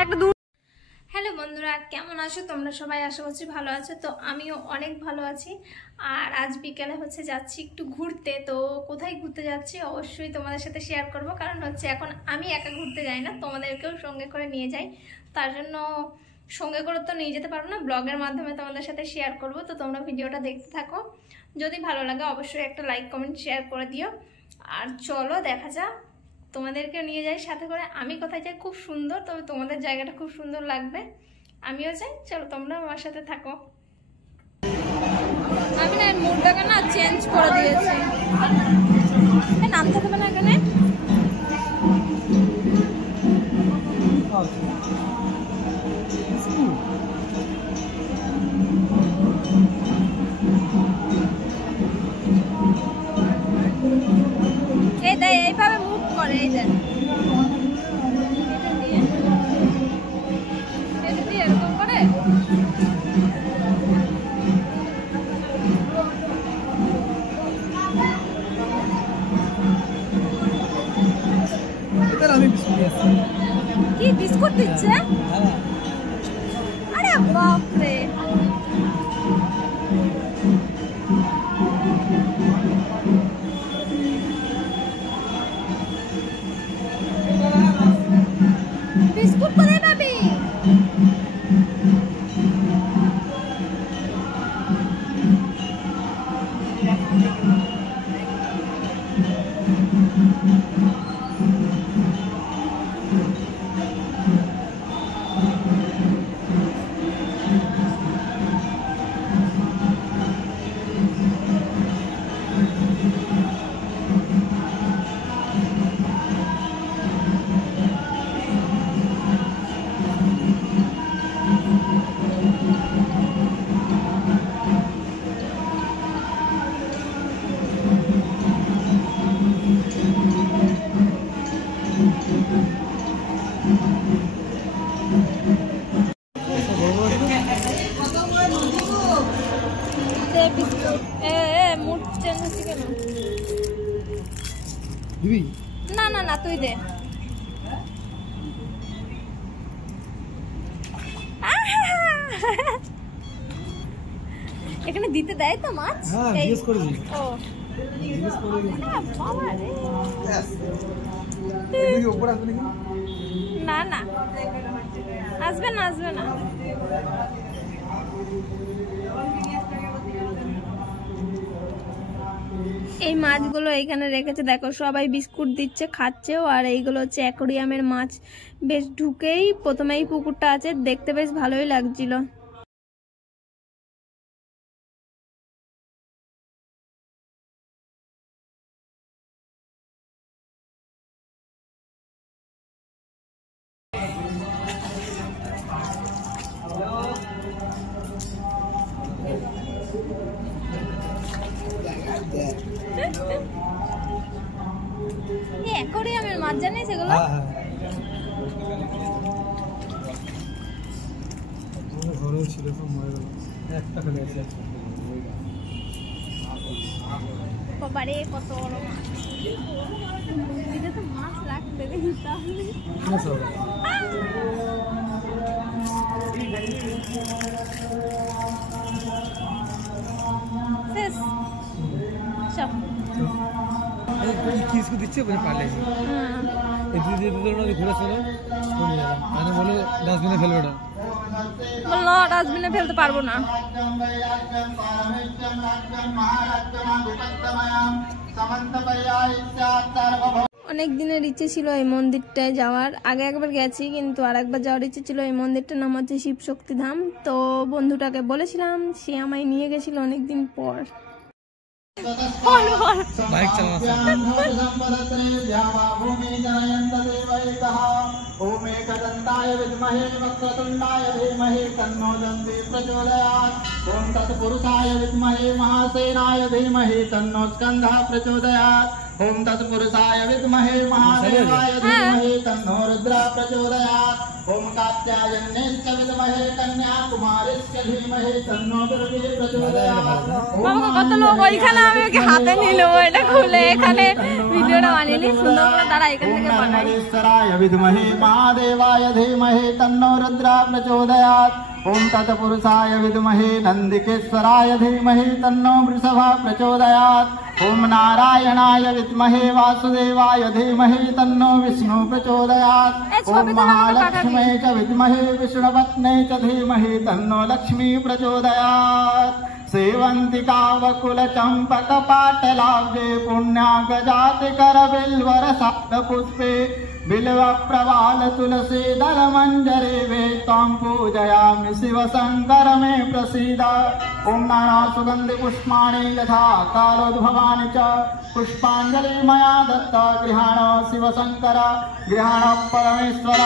একটা দূর। হ্যালো বন্ধুরা, কেমন আছো তোমরা সবাই? আশা করছি ভালো আছো। তো আমিও অনেক ভালো আছি। আর আজ বিকেলে যাচ্ছি একটু ঘুরতে। তো কোথায় ঘুরতে যাচ্ছি অবশ্যই তোমাদের সাথে শেয়ার করব, কারণ এখন আমি একা ঘুরতে যাই না, তোমাদেরকেও সঙ্গে করে নিয়ে যাই। তার জন্য সঙ্গে করে তো নিয়ে যেতে পারবো না, ব্লগের মাধ্যমে তোমাদের সাথে শেয়ার করব। তো তোমরা ভিডিওটা দেখতে থাকো, যদি ভালো লাগে অবশ্যই একটা লাইক কমেন্ট শেয়ার করে দিও। আর চলো দেখা যাক, তোমাদেরকে নিয়ে যাই সাথে করে। আমি কোথায় যাই খুব সুন্দর, তবে তোমাদের জায়গাটা খুব সুন্দর লাগবে, আমিও চাই। চলো তোমরা আমার সাথে থাকো। আমি না মুডটাকে না চেঞ্জ করে দিয়েছি। নামতে হবে না এখানে। এই দেখ এইভাবে মুভ করে, এই দেখ এরকম করে। কি বিস্কুট দিচ্ছে? আরে বাপরে, বিস্কুট কোথায় পাবি? না না না, তুই দে। এখানে দিতে দেয় তো মাছ? না না, আসবে না আসবে না। এই মাছগুলো এখানে রেখেছে, দেখো সবাই বিস্কুট দিচ্ছে, খাচ্ছেও। আর এইগুলো হচ্ছে অ্যাকোরিয়ামের মাছ। বেশ ঢুকেই প্রথমেই পুকুরটা আছে, দেখতে বেশ ভালোই লাগছিল। অ্যাকোরিয়ামের মাছ জানিস এগুলো? বাবারে কত বড় মাছ! এটা তো মাছ রাখতে দেখি তাহলে। শেষ সব किसको दिच्छे बने पाले इधर इधर ना घुरे चलो कौन जाएगा मैंने बोले डस्टबिन में फेल बेटा বললো ডাস্টবিনে ফেলতে পারবো না। অনেক দিনের ইচ্ছে ছিল এই মন্দিরটায় যাওয়ার। আগে একবার গেছি, কিন্তু আর একবার যাওয়ার ইচ্ছে ছিল। এই মন্দিরটার নাম হচ্ছে শিব শক্তি ধাম। তো বন্ধুটাকে বলেছিলাম, সে আমায় নিয়ে গেছিল অনেকদিন পর। बाइक चलाना ओम तत्पुरुषाय विद्महे महासेनाय धीमहि तन्नो स्कंदः प्रचोदयात्। ओम तत्पुरुषाय विद्महे महादेवाय धीमहि तन्नो रुद्रः प्रचोदयात्। ओम कात्यायन्यस्य विद्महे कन्याकुमारीस्य धीमहि तन्नो दुर्गे प्रचोदयात्। কত লোক ওইখানে, আমি ওকে হাতে নিল, এটা খুলে এখানে ভিডিও ভিডিওটা বানিয়ে সুন্দর করে দাঁড়া এখান থেকে বানাই। नमस्तेश्वराय विद्महे महादेवाय धीमहि तन्नो रुद्रः प्रचोदयात्। ओम तत्पुरुषाय विद्महे नंदिकेश्वराय धीमहि तन्नो वृषभः प्रचोदयात्। ओम नारायणाय विद्महे वासुदेवाय धीमहि तन्नो विष्णु प्रचोदयात्। ओम महालक्ष्मी च विद्महे विष्णुपत्नी च धीमहि तन्नो लक्ष्मी प्रचोदयात्। सेवंतिका वकुल चंपक पाटलाब्जे पुण्यागजाति कर बिल्वर सात पुष्पे बिल्व प्रवाल तुलसी दल मंजरे वे तां पूजयामि शिव शंकर मे प्रसीद। ओम नाना सुगंधि पुष्पाणि यथा कालोद्भवानि च पुष्पांजलि मया दत्त गृहाण शिव शंकर गृहाण परमेश्वर।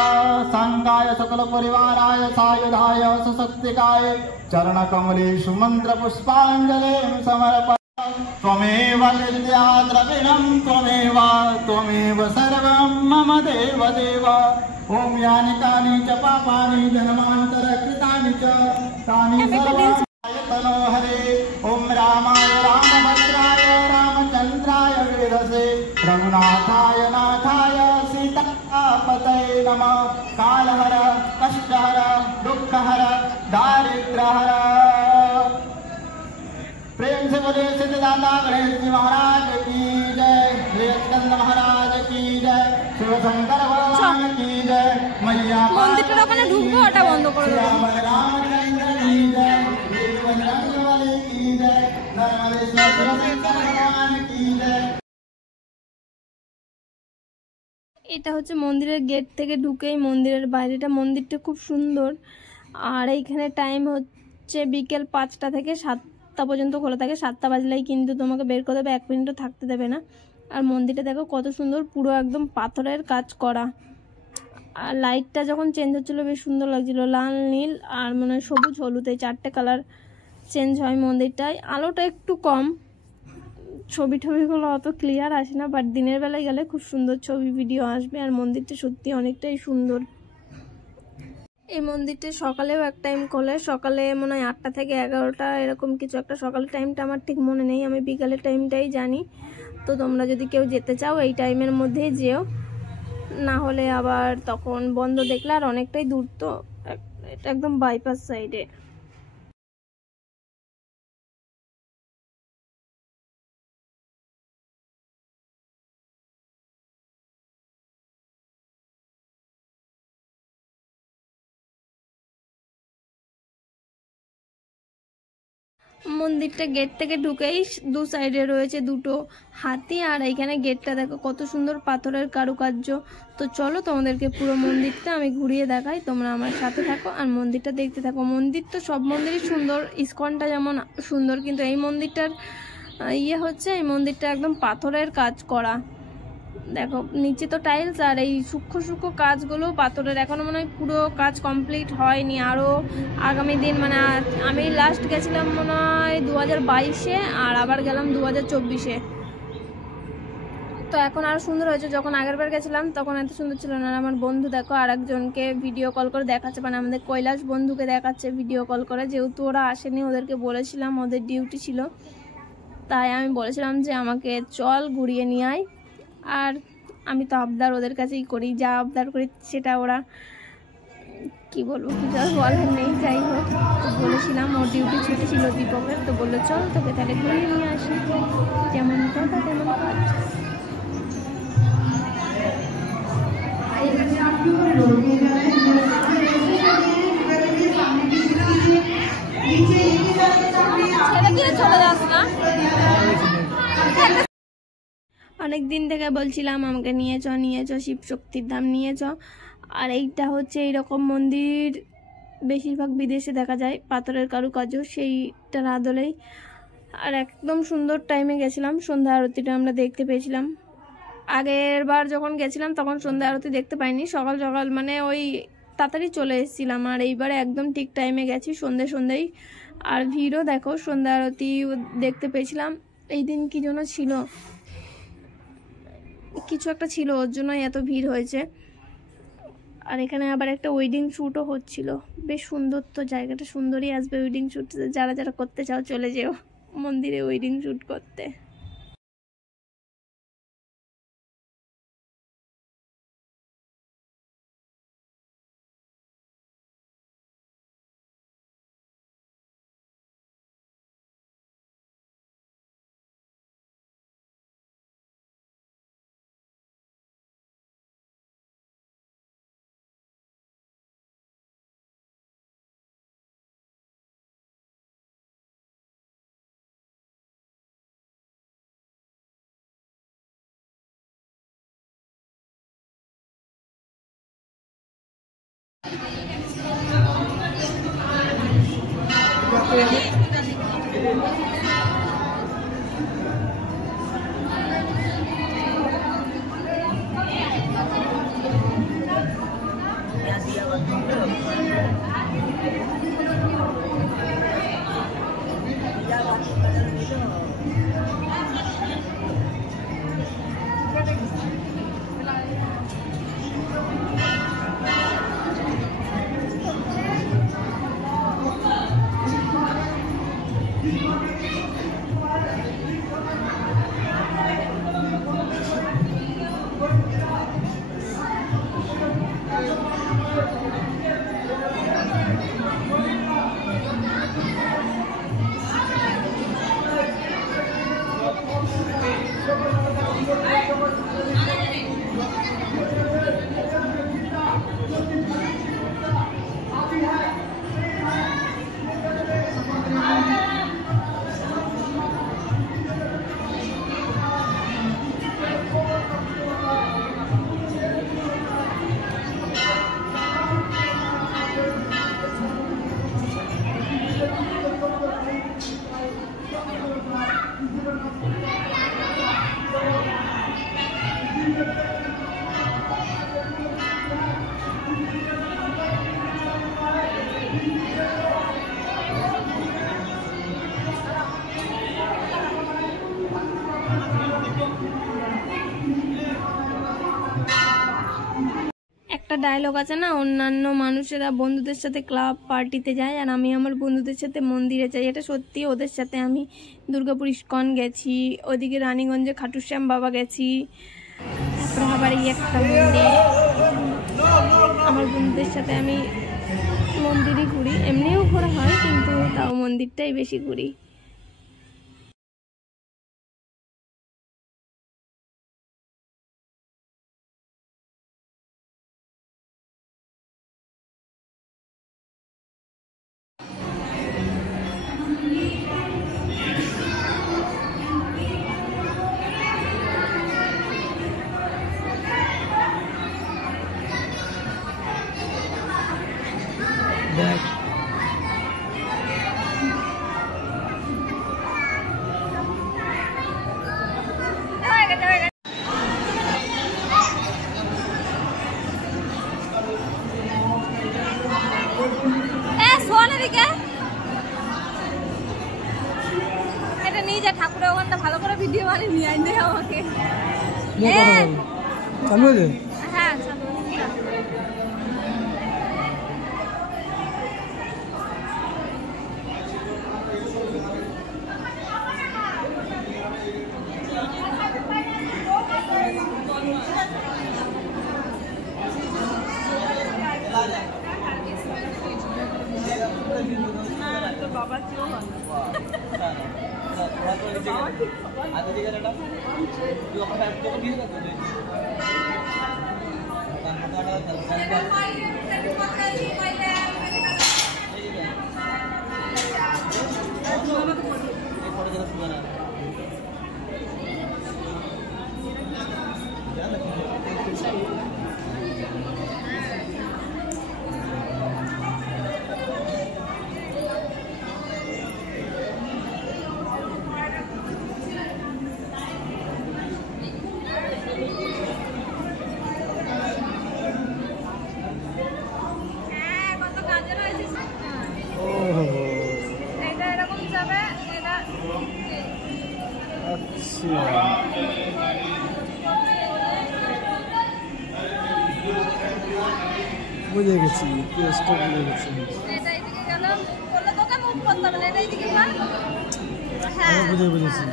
संगाय सकल परिवाराय सायुधाय सशक्तिकाय चरण कमलेषु मंत्र पुष्पांजलि समर्पयामि। त्वमेव विद्या द्रविणं त्वमेव सर्वं मम देव देव। ओम यानि कानि च पापानि जन्मांतर कृतानि च तानि सर्वाणि तनो हरे। ओम रामाय रामभद्राय रामचंद्राय वेदसे रघुनाथाय नाथाय सीतापतये नमः। कालहर कष्टहर दुःखहर दारिद्र्यहर। प्रेम से बोले सिद्धदाता गणेश जी महाराज की जय। स्कंद महाराज की जय। शिव शंकर भगवान की जय। मैया মন্দিরটার ওখানে ঢুকবো, ওটা বন্ধ করে দেবো। रामचंद्र की जय। बजरंगबली की जय। नर्मदेश्वर भगवान की जय। এটা হচ্ছে মন্দিরের গেট থেকে ঢুকেই মন্দিরের বাইরেটা। মন্দিরটা খুব সুন্দর। আর এইখানে টাইম হচ্ছে বিকেল 5টা থেকে 7টা পর্যন্ত খোলা থাকে। 7টা বাজলেই কিন্তু তোমাকে বের করে দেবে, 1 মিনিটও থাকতে দেবে না। আর মন্দিরটা দেখো কত সুন্দর, পুরো একদম পাথরের কাজ করা। আর লাইটটা যখন চেঞ্জ হচ্ছিলো বেশ সুন্দর লাগছিলো, লাল নীল আর মনে হয় সবুজ হলুদ, এই 4টে কালার চেঞ্জ হয় মন্দিরটায়। আলোটা একটু কম, ছবিগুলো অত ক্লিয়ার আসে না, বাট দিনের বেলায় গেলে খুব সুন্দর ছবি ভিডিও আসবে। আর মন্দিরটা সত্যি অনেকটাই সুন্দর। এই মন্দিরটা সকালেও এক টাইম খোলে, সকালে মনে হয় 8টা থেকে 11টা এরকম কিছু একটা। সকালের টাইমটা আমার ঠিক মনে নেই, আমি বিকালের টাইমটাই জানি। তো তোমরা যদি কেউ যেতে চাও এই টাইমের মধ্যেই যেও, না হলে আবার তখন বন্ধ দেখলে। আর অনেকটাই দূর, তো এটা একদম বাইপাস সাইডে। মন্দিরটা গেট থেকে ঢুকেই 2 সাইডে রয়েছে 2টো হাতি। আর এইখানে গেটটা দেখো কত সুন্দর পাথরের কারুকার্য। তো চলো তোমাদেরকে পুরো মন্দিরটা আমি ঘুরিয়ে দেখাই, তোমরা আমার সাথে থাকো আর মন্দিরটা দেখতে থাকো। মন্দির তো সব মন্দিরই সুন্দর, ইস্কনটা যেমন সুন্দর, কিন্তু এই মন্দিরটার হচ্ছে এই মন্দিরটা একদম পাথরের কাজ করা। দেখো নিচে তো টাইলস, আর এই সূক্ষ্ম কাজগুলো পাথরের। এখনো মনে হয় পুরো কাজ কমপ্লিট হয়নি, আরও আগামী দিন। মানে আমি লাস্ট গেছিলাম মনে হয় 2022-এ, আর আবার গেলাম 2024-এ। তো এখন আরও সুন্দর হয়েছে। যখন আগের বার গেছিলাম তখন এত সুন্দর ছিল না। আমার বন্ধু দেখো আর একজনকে ভিডিও কল করে দেখাচ্ছে, মানে আমাদের কৈলাস বন্ধুকে দেখাচ্ছে ভিডিও কল করে। যেহেতু ওরা আসেনি, ওদেরকে বলেছিলাম, ওদের ডিউটি ছিল, তাই আমি বলেছিলাম যে আমাকে চল ঘুরিয়ে নিয়ে আয়। আর আমি তো আবদার ওদের কাছেই করি, যা আবদার করি সেটা ওরা কি বলবো, কিছু আর বলার নেই। যাই হোক, তো বলেছিলাম ওর ডিউটি ছুটি ছিল দীপকের, তো বললো চল তোকে তাহলে ঘুরিয়ে নিয়ে আসি। যেমন কথা তেমন কাজ। চলে যাস না, অনেক দিন থেকে বলছিলাম আমাকে নিয়ে চ শিব শক্তির ধাম নিয়ে চ। আর এইটা হচ্ছে এইরকম মন্দির বেশিরভাগ বিদেশে দেখা যায়, পাথরের কারুকার্য সেইটার আদলেই। আর একদম সুন্দর টাইমে গেছিলাম, সন্ধ্যা আরতিটা আমরা দেখতে পেয়েছিলাম। আগের বার যখন গেছিলাম তখন সন্ধ্যা আরতি দেখতে পাইনি, সকাল সকাল মানে ওই তাড়াতাড়ি চলে এসেছিলাম। আর এইবারে একদম ঠিক টাইমে গেছি, সন্ধ্যেই। আর ভিড়ও দেখো, সন্ধ্যা আরতি দেখতে পেয়েছিলাম। এই দিন কি জন্য ছিল, কিছু একটা ছিল, ওর জন্যই এত ভিড় হয়েছে। আর এখানে আবার একটা ওয়েডিং শ্যুটও হচ্ছিল, বেশ সুন্দর। তো জায়গাটা সুন্দরই আসবে ওয়েডিং শ্যুট, যারা যারা করতে চাও চলে যেও মন্দিরে ওয়েডিং শ্যুট করতে। একটা ডায়লগ আছে না, অন্যান্য মানুষেরা বন্ধুদের সাথে ক্লাব পার্টিতে যায় আর আমি আমার বন্ধুদের সাথে মন্দিরে যাই। এটা সত্যি, ওদের সাথে আমি দুর্গাপুর ইস্কন গেছি, ওদিকে রানীগঞ্জে খাটু শ্যাম বাবা গেছি, তারপরে আবার এই একটা মন্দির। আমার বন্ধুদের সাথে আমি মন্দিরই ঘুরি, এমনিও ঘোরা হয় কিন্তু তাও মন্দিরটাই বেশি ঘুরি। দেখ এটা নিয়ে যা ঠাকুরের ওখানটা ভালো করে ভিডিও বানিয়ে নিয়ে আয় দেয় আমাকে। চালু হয়েছে। হ্যাঁ বুঝে গেছি, কেসটা বুঝে গেছি। বুঝেছি।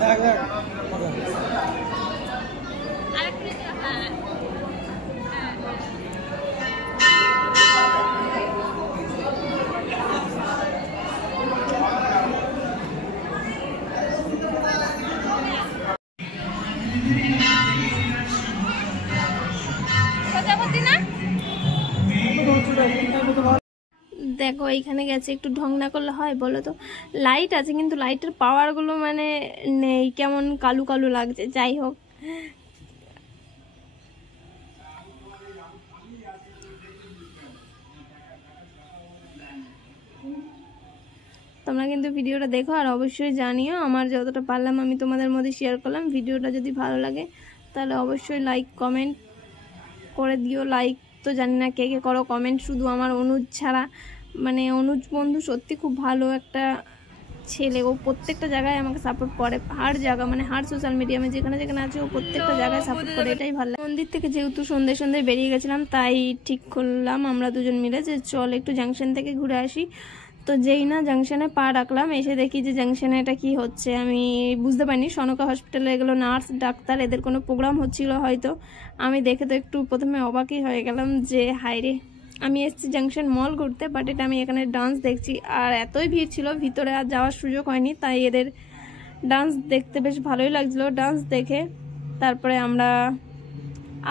দেখ দেখ দেখো ওইখানে গেছে, একটু ঢং না করলে হয় বলো তো? লাইট আছে কিন্তু লাইটের পাওয়ারগুলো মানে নেই, কেমন কালু কালু লাগছে। যাই হোক, তোমরা কিন্তু ভিডিওটা দেখো আর অবশ্যই জানিও। আমার যতটা পারলাম আমি তোমাদের মধ্যে শেয়ার করলাম। ভিডিওটা যদি ভালো লাগে তাহলে অবশ্যই লাইক কমেন্ট করে দিও। লাইক তো জানি না কে কে করো, কমেন্ট শুধু আমার অনুজ ছাড়া। মানে অনুজ বন্ধু সত্যি খুব ভালো একটা ছেলে, ও প্রত্যেকটা জায়গায় আমাকে সাপোর্ট করে, হার জায়গা মানে হার সোশ্যাল মিডিয়ামে যেখানে যেখানে আছে ও প্রত্যেকটা জায়গায় সাপোর্ট করে, এটাই ভালো লাগে। মন্দির থেকে যেহেতু সন্ধ্যে সন্ধ্যায় বেরিয়ে গেছিলাম তাই ঠিক করলাম আমরা দুজন মিলে যে চল একটু জাংশন থেকে ঘুরে আসি। তো যেই না জাংশনে পা রাখলাম, এসে দেখি যে জাংশনে এটা কি হচ্ছে আমি বুঝতে পারিনি। সনকা হসপিটালে এগুলো নার্স ডাক্তার এদের কোনো প্রোগ্রাম হচ্ছিল হয়তো। আমি দেখে তো একটু প্রথমে অবাকই হয়ে গেলাম যে হায়রে, আমি এসেছি জাংশন মল ঘুরতে, বাট এটা আমি এখানে ডান্স দেখছি। আর এতই ভিড় ছিল ভিতরে আর যাওয়ার সুযোগ হয়নি, তাই এদের ডান্স দেখতে বেশ ভালোই লাগছিলো। ডান্স দেখে তারপরে আমরা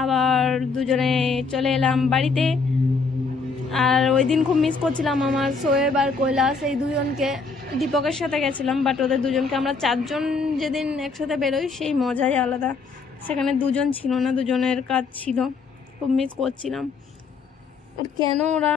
আবার দুজনে চলে এলাম বাড়িতে। আর ওই দিন খুব মিস করছিলাম আমার সোয়েব আর কৈলাস, এই দুজনকে। দীপকের সাথে গেছিলাম বাট ওদের দুজনকে, আমরা চারজন যেদিন একসাথে বেরোই সেই মজাই আলাদা। সেখানে দুজন ছিল না, দুজনের কাজ ছিল, খুব মিস করছিলাম। আর কেন ওরা